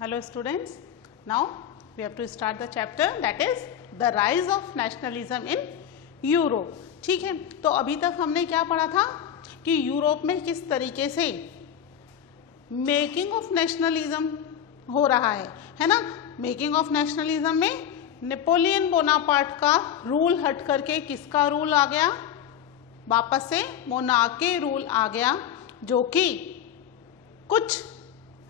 Hello students, now we have to start the chapter that is the rise of nationalism in Europe. ठीक है, तो अभी तक हमने क्या पढ़ा था कि यूरोप में किस तरीके से मेकिंग ऑफ नेशनलिज्म हो रहा है ना। मेकिंग ऑफ नेशनलिज्म में नेपोलियन बोनापार्ट का रूल हट करके किसका रूल आ गया, वापस से मोनार्की रूल आ गया, जो कि कुछ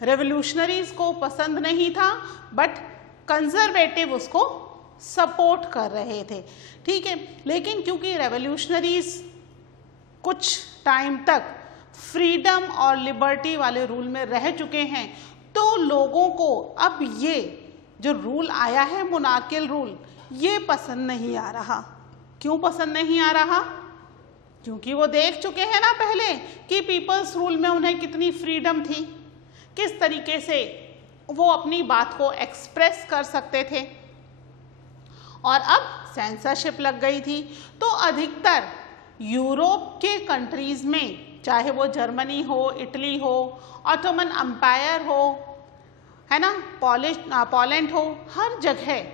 रेवोल्यूशनरीज को पसंद नहीं था बट कंजर्वेटिव उसको सपोर्ट कर रहे थे। ठीक है, लेकिन क्योंकि रेवोल्यूशनरीज कुछ टाइम तक फ्रीडम और लिबर्टी वाले रूल में रह चुके हैं, तो लोगों को अब ये जो रूल आया है मोनार्कियल रूल, ये पसंद नहीं आ रहा। क्यों पसंद नहीं आ रहा? क्योंकि वो देख चुके हैं ना पहले कि पीपल्स रूल में उन्हें कितनी फ्रीडम थी, किस तरीके से वो अपनी बात को एक्सप्रेस कर सकते थे, और अब सेंसरशिप लग गई थी। तो अधिकतर यूरोप के कंट्रीज में, चाहे वो जर्मनी हो, इटली हो, ऑटोमन एम्पायर हो, है ना, पोलैंड हो, हर जगह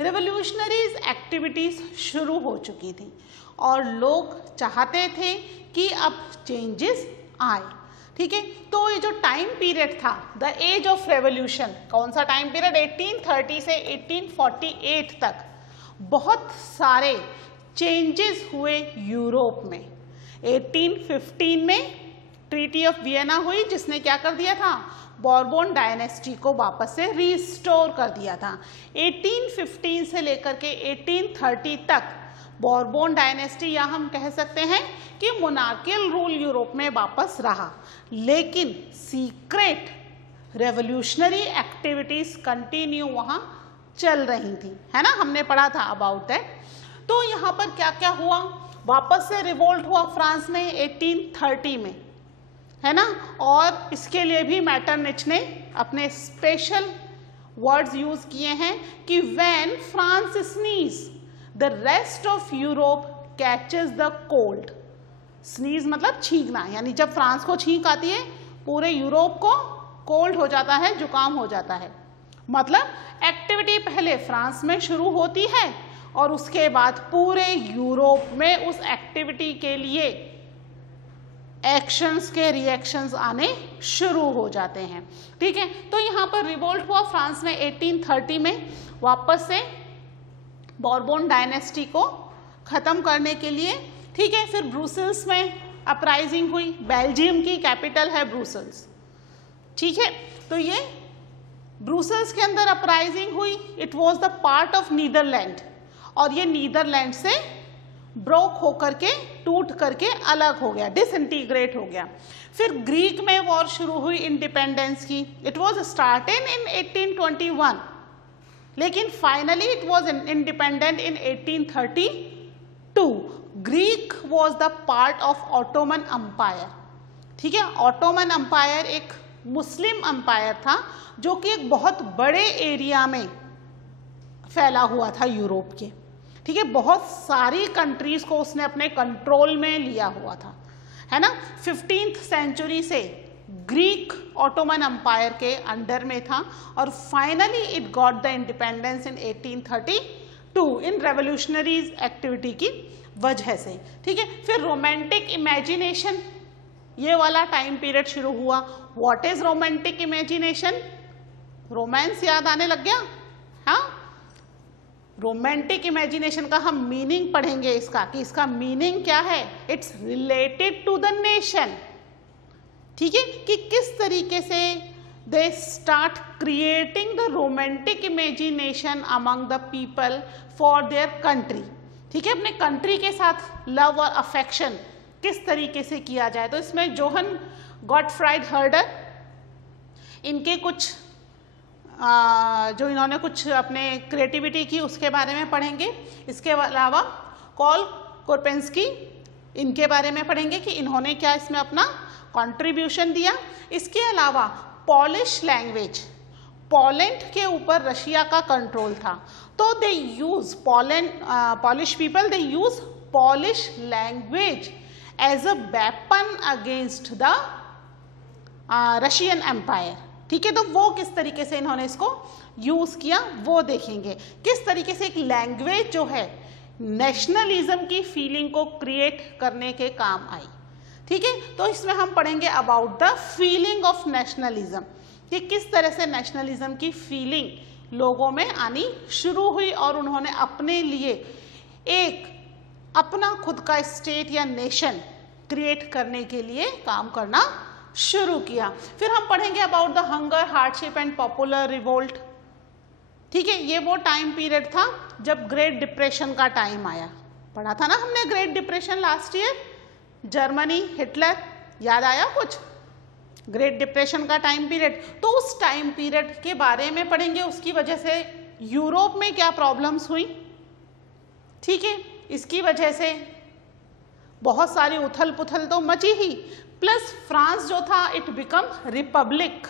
रिवोल्यूशनरीज एक्टिविटीज शुरू हो चुकी थी और लोग चाहते थे कि अब चेंजेस आए। ठीक है, तो ये जो टाइम पीरियड था, द एज ऑफ रेवोल्यूशन, कौन सा टाइम पीरियड? 1830 से 1848 तक बहुत सारे चेंजेस हुए यूरोप में। 1815 में ट्रीटी ऑफ वियना हुई, जिसने क्या कर दिया था, बॉर्बोन डायनेस्टी को वापस से रिस्टोर कर दिया था। 1815 से लेकर के 1830 तक बॉर्बोन डायनेस्टी, या हम कह सकते हैं कि मोनार्कियल रूल यूरोप में वापस रहा, लेकिन सीक्रेट रेवोल्यूशनरी एक्टिविटीज कंटिन्यू वहां चल रही थी, है ना, हमने पढ़ा था अबाउट दैट। तो यहाँ पर क्या क्या हुआ, वापस से रिवोल्ट हुआ फ्रांस में 1830 में, है ना, और इसके लिए भी मैटरनिच ने अपने स्पेशल वर्ड्स यूज किए हैं कि when France sneeze the rest of Europe catches the cold. Sneeze मतलब छींकना, यानी जब फ्रांस को छींक आती है पूरे यूरोप को कोल्ड हो जाता है, जुकाम हो जाता है। मतलब एक्टिविटी पहले फ्रांस में शुरू होती है और उसके बाद पूरे यूरोप में उस एक्टिविटी के लिए एक्शंस के रिएक्शंस आने शुरू हो जाते हैं। ठीक है, तो यहाँ पर रिवोल्ट हुआ फ्रांस में 1830 में, वापस से बॉर्बोन डायनेस्टी को खत्म करने के लिए। ठीक है, फिर ब्रुसेल्स में अपराइजिंग हुई, बेल्जियम की कैपिटल है ब्रुसेल्स। ठीक है, तो ये ब्रुसेल्स के अंदर अपराइजिंग हुई, it was the part of Netherland, और ये नीदरलैंड से ब्रोक होकर के, टूट करके अलग हो गया, डिसइंटीग्रेट हो गया। फिर ग्रीक में वॉर शुरू हुई इंडिपेंडेंस की, इट वाज स्टार्टेड इन 1821, लेकिन finally it was independent in 1832। Greek was the part of Ottoman empire. ठीक है, ऑटोमन एम्पायर एक मुस्लिम एम्पायर था जो कि एक बहुत बड़े एरिया में फैला हुआ था यूरोप के। ठीक है, बहुत सारी कंट्रीज को उसने अपने कंट्रोल में लिया हुआ था, है ना। 15th सेंचुरी से ग्रीक ऑटोमन एम्पायर के अंडर में था और finally it got the independence in 1832 in revolutionaries activity की वजह से। ठीक है, फिर रोमांटिक इमेजिनेशन, ये वाला टाइम पीरियड शुरू हुआ। What is romantic imagination? Romance याद आने लग गया? हाँ, रोमांटिक इमेजिनेशन का हम मीनिंग पढ़ेंगे इसका, कि इसका मीनिंग क्या है। It's related to the nation. ठीक है, कि किस तरीके से they start creating the romantic imagination among the people for their country. ठीक है, अपने कंट्री के साथ लव और अफेक्शन किस तरीके से किया जाए। तो इसमें जोहन गॉटफ्राइड हर्डर, इनके कुछ जो इन्होंने कुछ अपने क्रिएटिविटी की उसके बारे में पढ़ेंगे। इसके अलावा कॉल कोरपेंस्की, इनके बारे में पढ़ेंगे कि इन्होंने क्या इसमें अपना कंट्रीब्यूशन दिया। इसके अलावा पॉलिश लैंग्वेज, पोलैंड के ऊपर रशिया का कंट्रोल था, तो they use Polish people, they use Polish language as a weapon against the Russian empire. ठीक है, तो वो किस तरीके से इन्होंने इसको यूज किया वो देखेंगे, किस तरीके से एक लैंग्वेज जो है नेशनलिज्म की फीलिंग को क्रिएट करने के काम आई। ठीक है, तो इसमें हम पढ़ेंगे about the feeling of nationalism, कि किस तरह से नेशनलिज्म की फीलिंग लोगों में आनी शुरू हुई और उन्होंने अपने लिए एक अपना खुद का स्टेट या नेशन क्रिएट करने के लिए काम करना शुरू किया। फिर हम पढ़ेंगे about the hunger, hardship and popular revolt. ठीक है, ये वो टाइम पीरियड था जब ग्रेट डिप्रेशन का टाइम आया। पढ़ा था ना हमने great depression last year, Germany, Hitler, याद आया कुछ? ग्रेट डिप्रेशन का टाइम पीरियड, तो उस टाइम पीरियड के बारे में पढ़ेंगे, उसकी वजह से यूरोप में क्या प्रॉब्लम्स हुई। ठीक है, इसकी वजह से बहुत सारी उथल पुथल तो मची ही, प्लस फ्रांस जो था इट बिकम रिपब्लिक।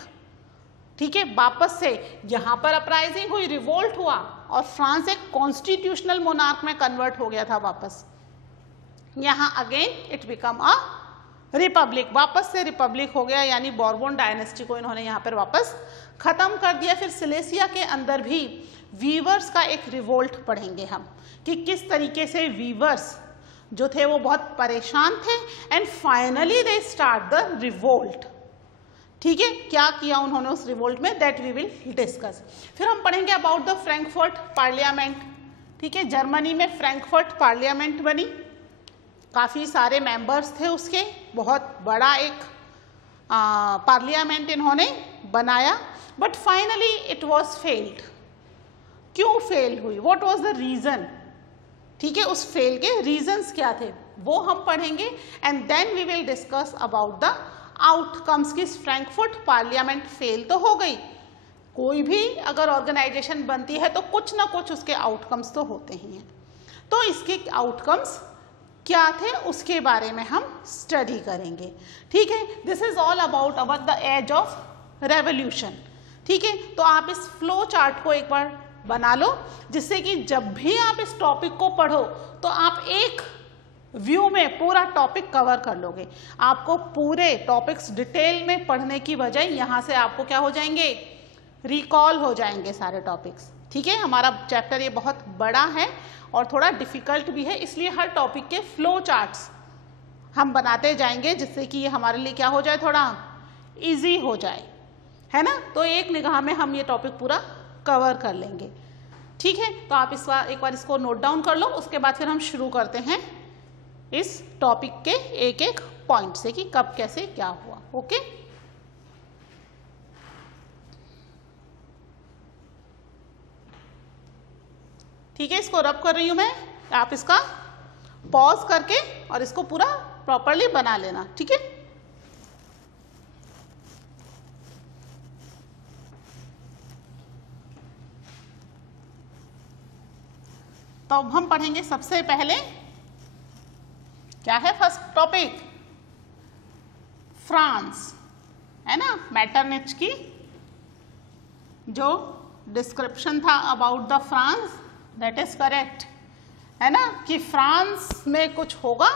ठीक है, वापस से यहाँ पर अपराइजिंग हुई, रिवोल्ट हुआ और फ्रांस एक कॉन्स्टिट्यूशनल मोनार्क में कन्वर्ट हो गया था वापस। यहाँ again it become a republic, वापस से रिपब्लिक हो गया, यानी बॉर्बन डायनेस्टी को इन्होंने यहाँ पर वापस खत्म कर दिया। फिर सिलेसिया के अंदर भी वीवर्स का एक रिवोल्ट पढ़ेंगे हम, कि किस तरीके से वीवर्स जो थे वो बहुत परेशान थे and finally they start the revolt. ठीक है, क्या किया उन्होंने उस रिवोल्ट में, दैट वी विल डिस्कस। फिर हम पढ़ेंगे अबाउट द फ्रैंकफर्ट पार्लियामेंट। ठीक है, जर्मनी में फ्रैंकफर्ट पार्लियामेंट बनी, काफ़ी सारे मेंबर्स थे उसके, बहुत बड़ा एक पार्लियामेंट इन्होंने बनाया, but finally it was failed. क्यों फेल हुई, व्हाट वाज द रीज़न? ठीक है, उस फेल के रीजंस क्या थे वो हम पढ़ेंगे and then we will discuss about the outcomes. की फ्रैंकफर्ट पार्लियामेंट फेल तो हो गई, कोई भी अगर ऑर्गेनाइजेशन बनती है तो कुछ ना कुछ उसके आउटकम्स तो होते ही हैं, तो इसके आउटकम्स क्या थे उसके बारे में हम स्टडी करेंगे। ठीक है, this is all about the age of revolution. ठीक है, तो आप इस फ्लो चार्ट को एक बार बना लो, जिससे कि जब भी आप इस टॉपिक को पढ़ो तो आप एक व्यू में पूरा टॉपिक कवर कर लोगे। आपको पूरे टॉपिक्स डिटेल में पढ़ने की बजाय यहाँ से आपको क्या हो जाएंगे, रिकॉल हो जाएंगे सारे टॉपिक्स। ठीक है, हमारा चैप्टर ये बहुत बड़ा है और थोड़ा डिफिकल्ट भी है, इसलिए हर टॉपिक के फ्लो चार्ट्स हम बनाते जाएंगे, जिससे कि ये हमारे लिए क्या हो जाए, थोड़ा इजी हो जाए, है ना। तो एक निगाह में हम ये टॉपिक पूरा कवर कर लेंगे। ठीक है, तो आप एक बार इसको नोट डाउन कर लो, उसके बाद फिर हम शुरू करते हैं इस टॉपिक के एक एक पॉइंट से कि कब कैसे क्या हुआ। ओके, ठीक है, इसको रब कर रही हूं मैं, आप इसका पॉज करके और इसको पूरा प्रॉपरली बना लेना। ठीक है, तो अब हम पढ़ेंगे सबसे पहले क्या है, फर्स्ट टॉपिक फ्रांस, है ना। मैटरनिच की जो डिस्क्रिप्शन था about the France, that is correct, है ना, कि फ्रांस में कुछ होगा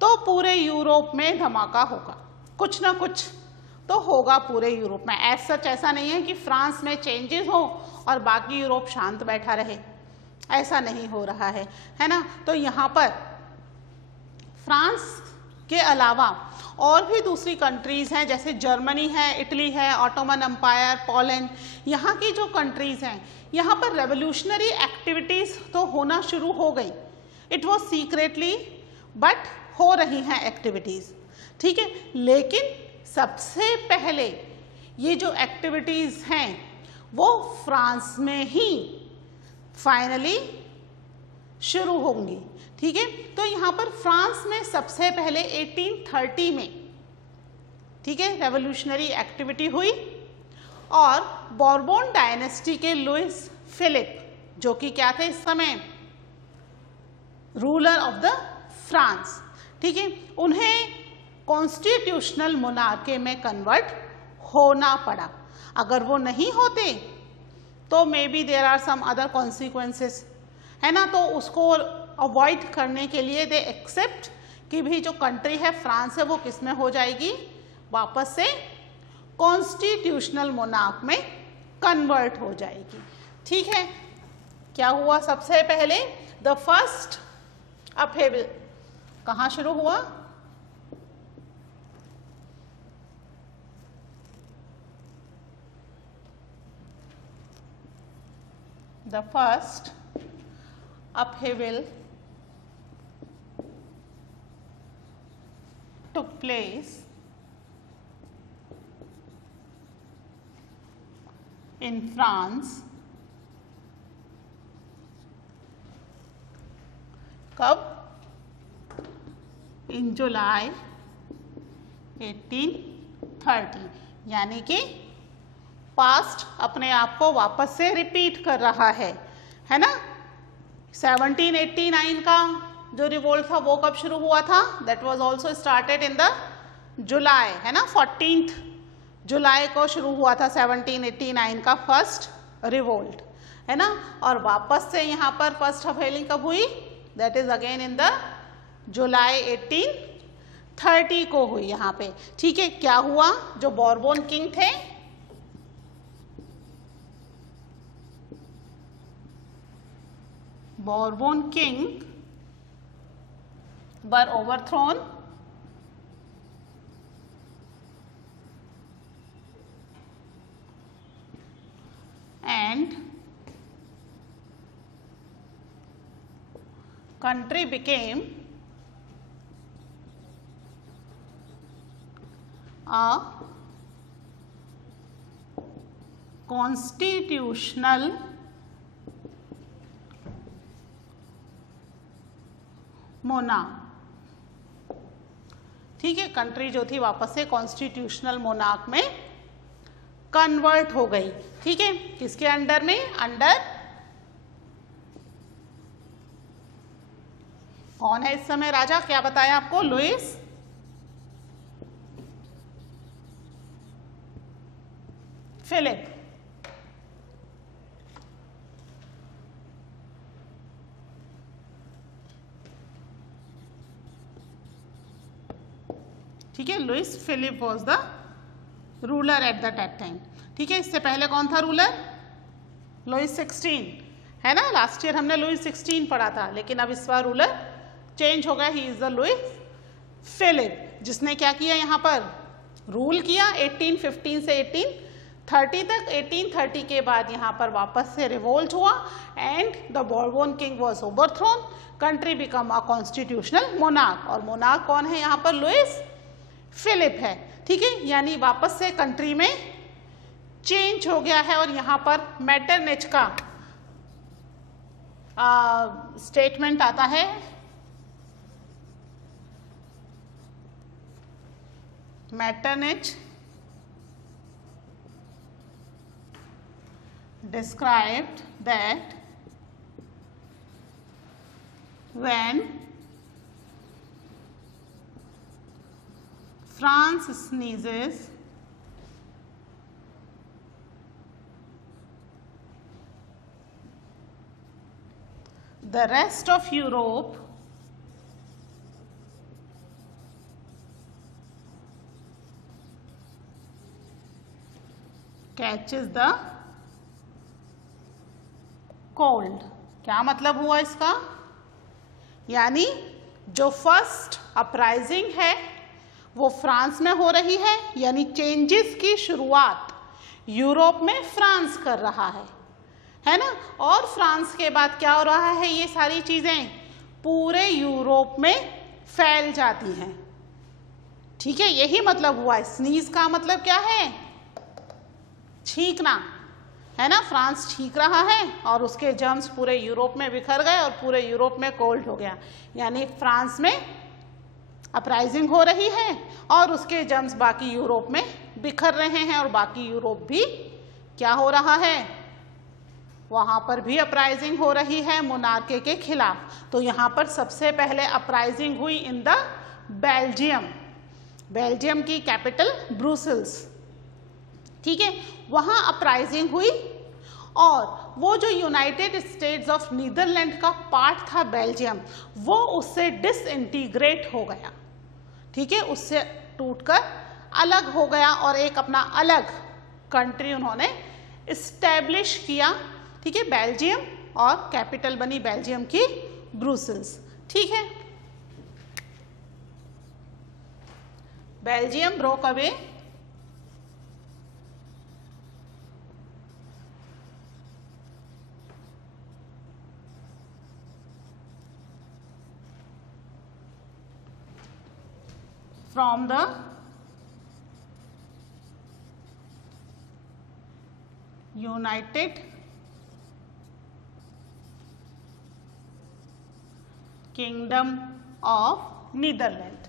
तो पूरे यूरोप में धमाका होगा, कुछ ना कुछ तो होगा पूरे यूरोप में। एज सच ऐसा नहीं है कि फ्रांस में चेंजेस हो और बाकी यूरोप शांत बैठा रहे, ऐसा नहीं हो रहा है ना। तो यहाँ पर फ्रांस के अलावा और भी दूसरी कंट्रीज़ हैं, जैसे जर्मनी है, इटली है, ऑटोमन एम्पायर, पोलैंड, यहाँ की जो कंट्रीज़ हैं, यहाँ पर रेवोल्यूशनरी एक्टिविटीज़ तो होना शुरू हो गई। इट वॉज सीक्रेटली बट हो रही हैं एक्टिविटीज़। ठीक है, लेकिन सबसे पहले ये जो एक्टिविटीज़ हैं वो फ्रांस में ही फाइनली शुरू होंगी। ठीक है, तो यहाँ पर फ्रांस में सबसे पहले 1830 में, ठीक है, रेवोल्यूशनरी एक्टिविटी हुई और बॉर्बन डायनेस्टी के लुइस फिलिप, जो कि क्या थे इस समय रूलर ऑफ द फ्रांस, ठीक है, उन्हें कॉन्स्टिट्यूशनल मोनार्की में कन्वर्ट होना पड़ा। अगर वो नहीं होते तो maybe there are some other consequences, है ना। तो उसको अवॉइड करने के लिए दे एक्सेप्ट कि भी जो कंट्री है फ्रांस है वो किस में हो जाएगी, वापस से कॉन्स्टिट्यूशनल मोनार्क में कन्वर्ट हो जाएगी। ठीक है, क्या हुआ सबसे पहले, द फर्स्ट अपहेवल कहाँ शुरू हुआ, the first upheaval took place in France कब, इन जुलाई 1830, यानी कि पास्ट अपने आप को वापस से रिपीट कर रहा है ना। 1789 का जो रिवोल्ट था वो कब शुरू हुआ था, that was also started in the जुलाई, है ना, 14 जुलाई को शुरू हुआ था 1789 का फर्स्ट रिवोल्ट, है ना। और वापस से यहाँ पर फर्स्ट अपहेलिंग कब हुई, that is again in the जुलाई 1830 को हुई यहाँ पे। ठीक है, क्या हुआ, जो बॉर्बोन किंग थे Bourbon king were overthrown and country became a constitutional monarch. ठीक है, कंट्री जो थी वापस से कॉन्स्टिट्यूशनल मोनार्क में कन्वर्ट हो गई। ठीक है, किसके अंडर में, अंडर कौन है इस समय राजा, क्या बताया आपको, लुइस फिलिप। ठीक है, Louis Philippe was the ruler at that time. ठीक है, इससे पहले कौन था रूलर, लुइस 16, है ना। लास्ट ईयर हमने लुइस 16 पढ़ा था, लेकिन अब इस बार रूलर चेंज हो गया, he is the Louis Philippe, जिसने क्या किया यहाँ पर, रूल किया 1815 से 1830 तक। 1830 के बाद यहाँ पर वापस से रिवोल्ट हुआ and the Bourbon king was overthrown, country become a constitutional monarch. और मोनार्क कौन है यहाँ पर, लुइस फिलिप है। ठीक है, यानी वापस से कंट्री में चेंज हो गया है। और यहाँ पर मेटरनिच का स्टेटमेंट आता है, मेटरनिच described that when France sneezes, the rest of Europe catches the cold. क्या मतलब हुआ इसका, यानी जो फर्स्ट अपराइजिंग है वो फ्रांस में हो रही है, यानी चेंजेस की शुरुआत यूरोप में फ्रांस कर रहा है ना। और फ्रांस के बाद क्या हो रहा है, ये सारी चीजें पूरे यूरोप में फैल जाती हैं। ठीक है, यही मतलब हुआ। स्नीज का मतलब क्या है, छींकना, है ना। फ्रांस छींक रहा है और उसके जर्म्स पूरे यूरोप में बिखर गए और पूरे यूरोप में कोल्ड हो गया, यानी फ्रांस में अपराइजिंग हो रही है और उसके जर्म्स बाकी यूरोप में बिखर रहे हैं और बाकी यूरोप भी क्या हो रहा है, वहां पर भी अपराइजिंग हो रही है मोनार्की के खिलाफ। तो यहाँ पर सबसे पहले अपराइजिंग हुई इन द बेल्जियम, बेल्जियम की कैपिटल ब्रुसेल्स। ठीक है, वहां अपराइजिंग हुई और वो जो यूनाइटेड स्टेट्स ऑफ नीदरलैंड का पार्ट था बेल्जियम, वो उससे डिसइंटीग्रेट हो गया। ठीक है, उससे टूटकर अलग हो गया और एक अपना अलग कंट्री उन्होंने इस्टेब्लिश किया, ठीक है, बेल्जियम, और कैपिटल बनी बेल्जियम की ब्रुसेल्स, ठीक है। Belgium broke away from the United Kingdom of Netherlands,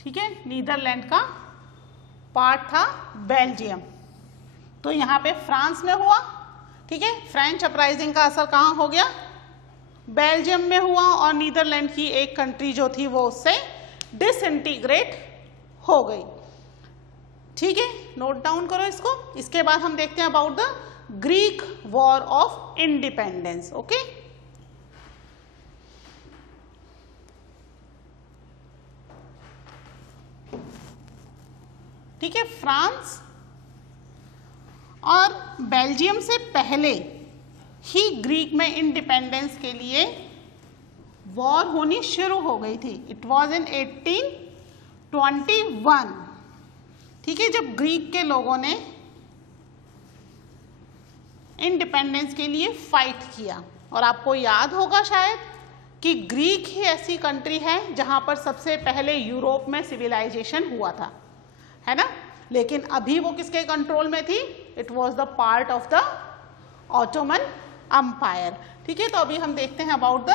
ठीक है। नीदरलैंड का पार्ट था बेल्जियम। तो यहाँ पे फ्रांस में हुआ, ठीक है, फ्रेंच अपराइजिंग का असर कहाँ हो गया, बेल्जियम में हुआ, और नीदरलैंड की एक कंट्री जो थी वो उससे डिसइंटीग्रेट हो गई, ठीक है। नोट डाउन करो इसको। इसके बाद हम देखते हैं about the Greek war of independence, okay. ठीक है, फ्रांस और बेल्जियम से पहले ही ग्रीक में इंडिपेंडेंस के लिए वॉर होनी शुरू हो गई थी। इट वॉज इन 1821, ठीक है, जब ग्रीक के लोगों ने इंडिपेंडेंस के लिए फाइट किया। और आपको याद होगा शायद कि ग्रीक ही ऐसी कंट्री है जहां पर सबसे पहले यूरोप में सिविलाइजेशन हुआ था, है ना। लेकिन अभी वो किसके कंट्रोल में थी, it was the part of the Ottoman empire, ठीक है। तो अभी हम देखते हैं about the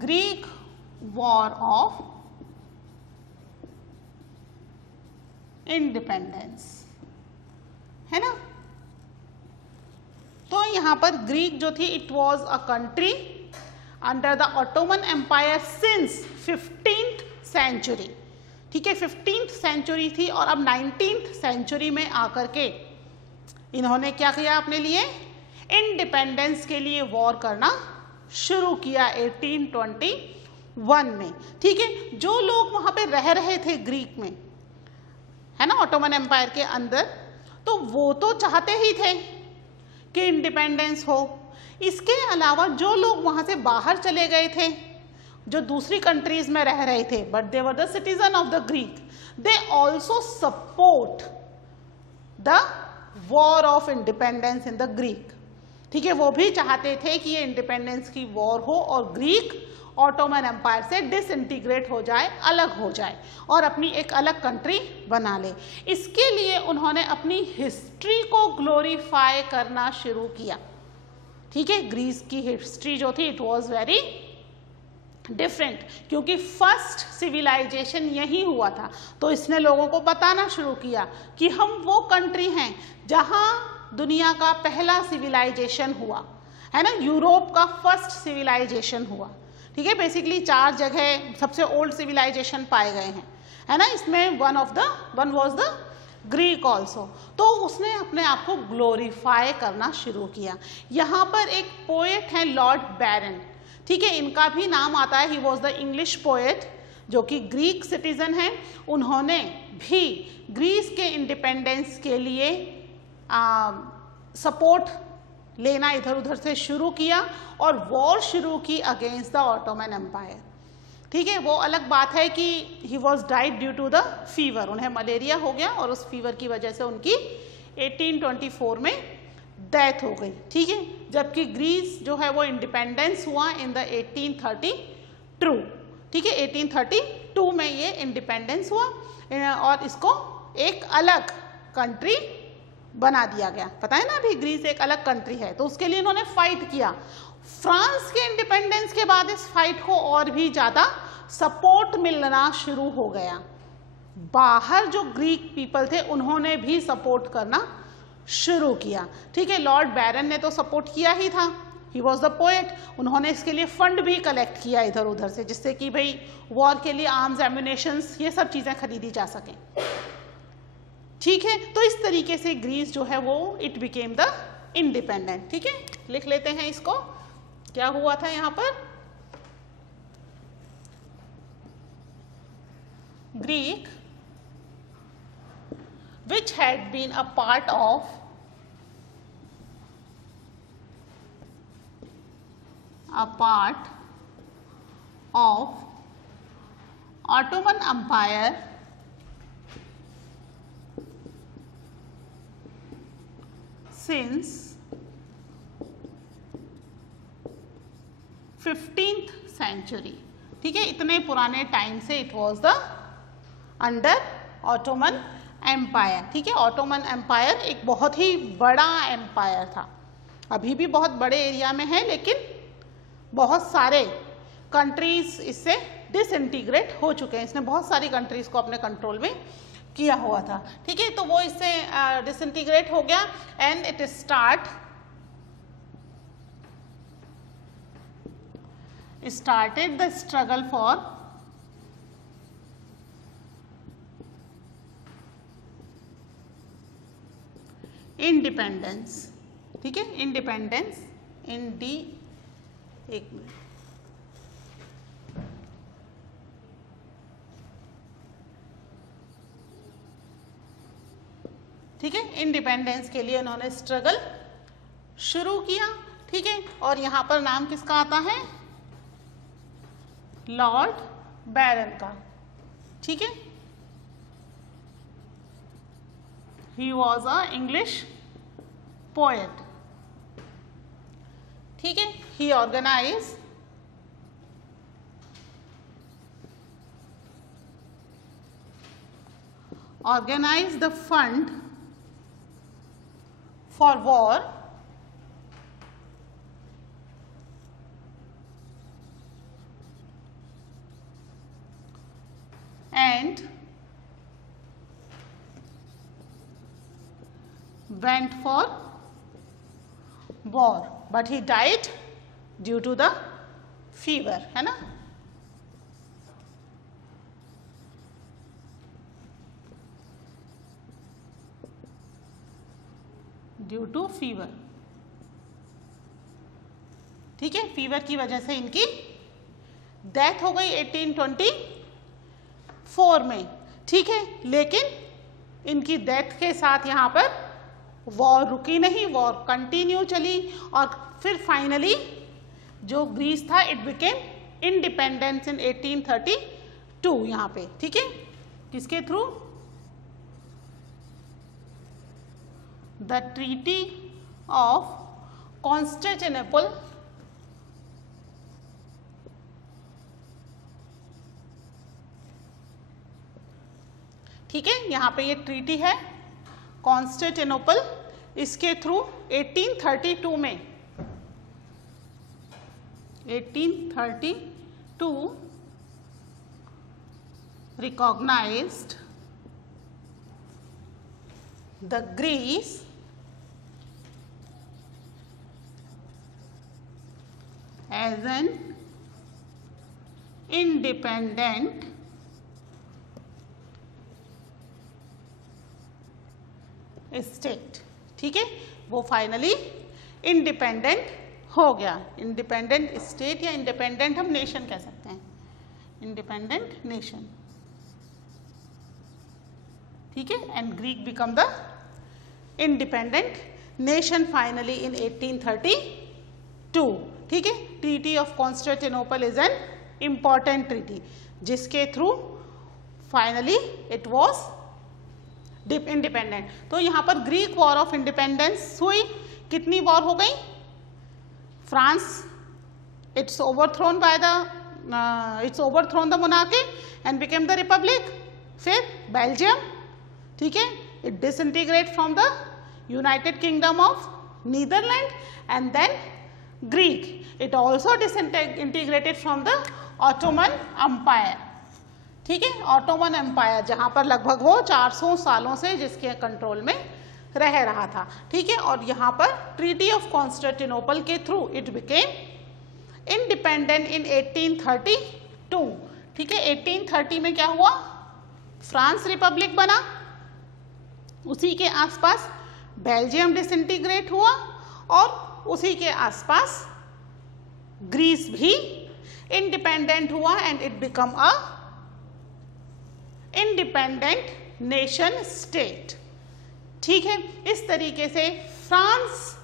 Greek war of independence, है ना। तो यहां पर ग्रीक जो थी, it was a country under the Ottoman empire since 15th century, ठीक है, 15th सेंचुरी थी। और अब 19th सेंचुरी में आकर के इन्होंने क्या किया, अपने लिए इंडिपेंडेंस के लिए वॉर करना शुरू किया 1821 में, ठीक है। जो लोग वहां पे रह रहे थे ग्रीक में, है ना, ऑटोमन एम्पायर के अंदर, तो वो तो चाहते ही थे कि इंडिपेंडेंस हो। इसके अलावा जो लोग वहां से बाहर चले गए थे, जो दूसरी कंट्रीज में रह रहे थे, but they were the citizen of the Greek, they also support the war of independence in the Greek, ठीक है। वो भी चाहते थे कि ये इंडिपेंडेंस की वॉर हो और ग्रीक ऑटोमन एम्पायर से डिसइंटीग्रेट हो जाए, अलग हो जाए और अपनी एक अलग कंट्री बना ले। इसके लिए उन्होंने अपनी हिस्ट्री को ग्लोरीफाई करना शुरू किया, ठीक है। ग्रीस की हिस्ट्री जो थी, इट वॉज वेरी डिफरेंट, क्योंकि फर्स्ट सिविलाइजेशन यही हुआ था। तो इसने लोगों को बताना शुरू किया कि हम वो कंट्री हैं जहां दुनिया का पहला सिविलाइजेशन हुआ, है ना, यूरोप का फर्स्ट सिविलाइजेशन हुआ, ठीक है। बेसिकली 4 जगह सबसे ओल्ड सिविलाइजेशन पाए गए हैं, है ना। इसमें one was the Greek also. तो उसने अपने आप को ग्लोरीफाई करना शुरू किया। यहाँ पर एक पोएट है लॉर्ड बैरन, ठीक है, इनका भी नाम आता है। He was the English poet, जो कि ग्रीक सिटीजन है। उन्होंने भी ग्रीस के इंडिपेंडेंस के लिए सपोर्ट लेना इधर उधर से शुरू किया और वॉर शुरू की अगेंस्ट द ऑटोमन एम्पायर, ठीक है। वो अलग बात है कि he was died due to the fever, उन्हें मलेरिया हो गया और उस फीवर की वजह से उनकी 1824 में डेथ हो गई, ठीक है। जबकि ग्रीस जो है वो इंडिपेंडेंस हुआ इन द 1832, ठीक है, 1832 में ये इंडिपेंडेंस हुआ और इसको एक अलग कंट्री बना दिया गया। पता है ना, अभी ग्रीस एक अलग कंट्री है, तो उसके लिए इन्होंने फाइट किया। फ्रांस के इंडिपेंडेंस के बाद इस फाइट को और भी ज्यादा सपोर्ट मिलना शुरू हो गया। बाहर जो ग्रीक पीपल थे उन्होंने भी सपोर्ट करना शुरू किया, ठीक है। लॉर्ड बैरन ने तो सपोर्ट किया ही था, ही वॉज द पोएट। उन्होंने इसके लिए फंड भी कलेक्ट किया इधर उधर से, जिससे कि भाई वॉर के लिए आर्म्स, एम्यूनेशंस, ये सब चीजें खरीदी जा सकें। ठीक है, तो इस तरीके से ग्रीस जो है वो इट बिकेम द इंडिपेंडेंट। ठीक है, लिख लेते हैं इसको, क्या हुआ था यहाँ पर, Greek which had been a part of Ottoman Empire since 15th century। ठीक है, इतने पुराने टाइम से it was the under Ottoman empire. ठीक है, ऑटोमन एम्पायर एक बहुत ही बड़ा एम्पायर था, अभी भी बहुत बड़े एरिया में है, लेकिन बहुत सारे कंट्रीज इससे डिसइंटीग्रेट हो चुके हैं। इसने बहुत सारी कंट्रीज को अपने कंट्रोल में किया हुआ था। ठीक है, तो वो इससे डिसइंटीग्रेट हो गया and it started the struggle for independence. ठीक है, इंडिपेंडेंस एक मिनट, ठीक है, इंडिपेंडेंस के लिए उन्होंने स्ट्रगल शुरू किया। ठीक है, और यहां पर नाम किसका आता है, लॉर्ड बैरन का। ठीक है, he was a English poet। ठीक है, he organized the fund for war and went for war, but he died due to the fever, है ना। Due to fever. ठीक है, फीवर की वजह से इनकी डेथ हो गई 1824 में। ठीक है, लेकिन इनकी डेथ के साथ यहाँ पर वॉर रुकी नहीं, वॉर कंटिन्यू चली और फिर फाइनली जो ग्रीस था इट बिकेम इंडिपेंडेंस इन 1832 यहाँ पे। ठीक है, किसके through, the treaty of Constantinople ठीक है, यहाँ पे ये ट्रीटी है कॉन्स्टेंटिनोपल, इसके थ्रू 1832 में 1832 recognized the Greece as an independent state. ठीक है, वो फाइनली इंडिपेंडेंट हो गया। इंडिपेंडेंट स्टेट या इंडिपेंडेंट हम नेशन कह सकते हैं, इंडिपेंडेंट नेशन। ठीक है, and Greek become the independent nation finally in 1832। ठीक है, treaty of Constantinople is an important treaty जिसके through finally it was independent. तो यहाँ पर ग्रीक वॉर ऑफ इंडिपेंडेंस हुई, कितनी वॉर हो गई, France it's overthrown the monarchy and became the republic. फिर बेल्जियम, ठीक है, it disintegrate from the United Kingdom of Netherland and then Greek it also disintegrated from the Ottoman empire. ठीक है, Ottoman empire जहां पर लगभग वो 400 सालों से जिसके कंट्रोल में रह रहा था। ठीक है, और यहाँ पर ट्रीटी ऑफ कॉन्स्टेंटिनोपल के through it became independent in 1832। ठीक है, 1830 में क्या हुआ, फ्रांस रिपब्लिक बना, उसी के आसपास बेल्जियम डिसइंटीग्रेट हुआ और उसी के आसपास ग्रीस भी इंडिपेंडेंट हुआ and it become a independent nation state. ठीक है, इस तरीके से फ्रांस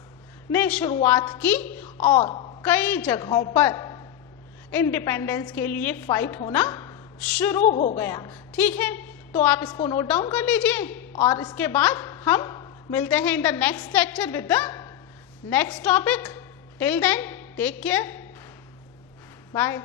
ने शुरुआत की और कई जगहों पर इंडिपेंडेंस के लिए फाइट होना शुरू हो गया। ठीक है, तो आप इसको नोट डाउन कर लीजिए और इसके बाद हम मिलते हैं in the next lecture with the next topic. Till then take care, bye.